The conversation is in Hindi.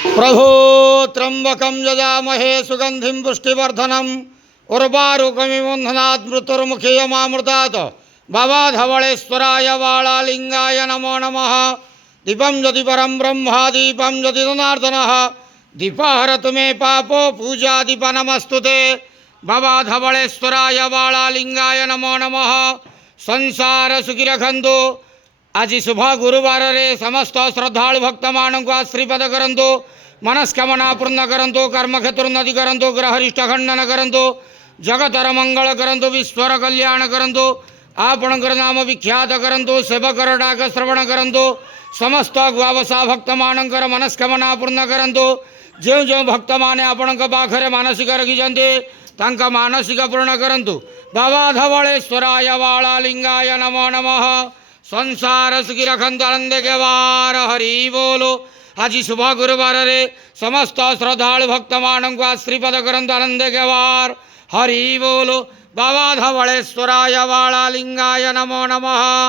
प्रभो त्र्यंबकं यजामहे सुगंधिं पुष्टिवर्धनम् उर्वारुकमिव बन्धनात् मृत्युर्मुखेयमामृतात् भवधवळेश्वराय वाळालिंगाय नमो नमः। दीपं यदि परं ब्रह्मा दीपं यदि जनार्दनः दीपहरतु मे पापो पूजा दीप नमस्तुते। भवधवळेश्वराय वाळालिंगाय नमो नमः। संसार सुखी रखंतु। आज शुभ गुरुवार रे समस्त श्रद्धालु भक्त मानक आशीर्वाद करंतु, मनस्कामना पूर्ण करंतु, कर्मक्षेत्र उन्नति करंतु, ग्रहरिष्ट खंडन करंतु, जगतर मंगल करंतु, विश्वर कल्याण करंतु, आपणकर नाम विख्यात करंतु, सेवकर डाक श्रवण करंतु, समस्त गुआवसा भक्त मानकर मनस्कामना पूर्ण करंतु। जो जो भक्त माने आपणक पाखरे मानसिक रखिछन्ते तांका मानसिक पूर्ण करंतु। बाबा धवळेश्वराय वाळालिंगाय नमो नमः। संसार सुखी रखंतु आनंद के वार हरि बोलो। आज शुभ गुरुवार रे समस्त श्रद्धालु भक्त मानक आशीर्वाद करंतु आनंद के वार हरि बोलो। बाबा धवळेश्वराय वाळालिंगाय नमो नमः।